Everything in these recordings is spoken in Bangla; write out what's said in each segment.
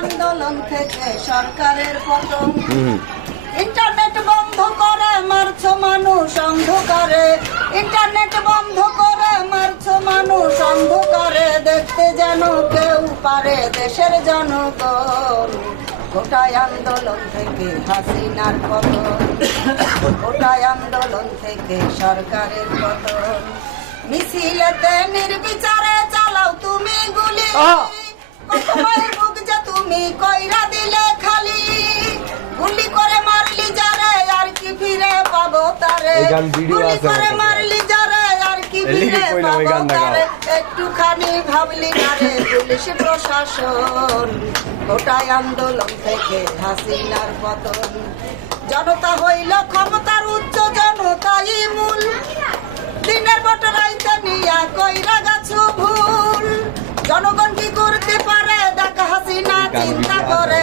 আন্দোলন থেকে সরকারের পতন। ইন্টারনেট বন্ধ করে মারছো মানুষ অন্ধকারে, ইন্টারনেট বন্ধ করে মারছো মানুষ অন্ধকারে, দেখতে যেন কেউ পারে দেশের জনগণ। গোটাই আন্দোলন থেকে হাসিনার পতন, গোটাই আন্দোলন থেকে সরকারের পতন। মিছিলেতে নির্বিচারে চালাও তুমি গুলি, কত মায়ের বুক যে তুমি কইরা দিলে খালি। গুলি করে মারলি যারে আর কি ফিরে পাবো তারে, গুলি করে মারলি যারে আর কি ফিরে পাবো তারে। একটুখানি ভাবলি না রে পুলিশ প্রশাসন। গোটাই আন্দোলন থেকে হাসিনার পতন। জনতা হইল ক্ষমতার উচ্চ, জনতাই মূল। দিনের বট রাইতে নিয়া কইরা গাছু ভুল। জনগণ কি করতে পারে দেখ হাসিনা চিন্তা করে,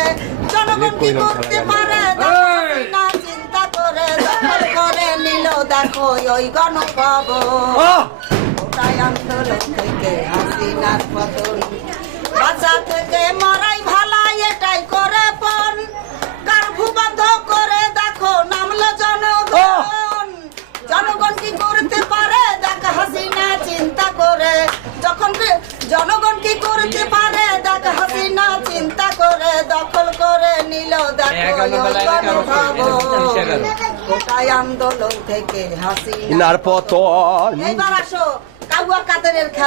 জনগণ কি করতে পারে দেখ হাসিনা চিন্তা করে। দখল করে নিল দেখো ওই গণভবন। ওটাই আন্দোলন থেকে হাসিনার পতন। বাঁচা থেকে মরাই ভালাই এটাই করে পণ। কারফু বন্ধ করে দেখো নামলো জনগণ। জনগণ কি করতে পারে দেখ হাসিনা চিন্তা করে, যখন জনগণ কি করতে পারে দেখ হাসিনা চিন্তা করে। দখল করে নিল দেখো গণভবন। গোটাই আন্দোলন থেকে হাসিনার পতন। এবার আসো কাউয়া কাদেরের খেলা।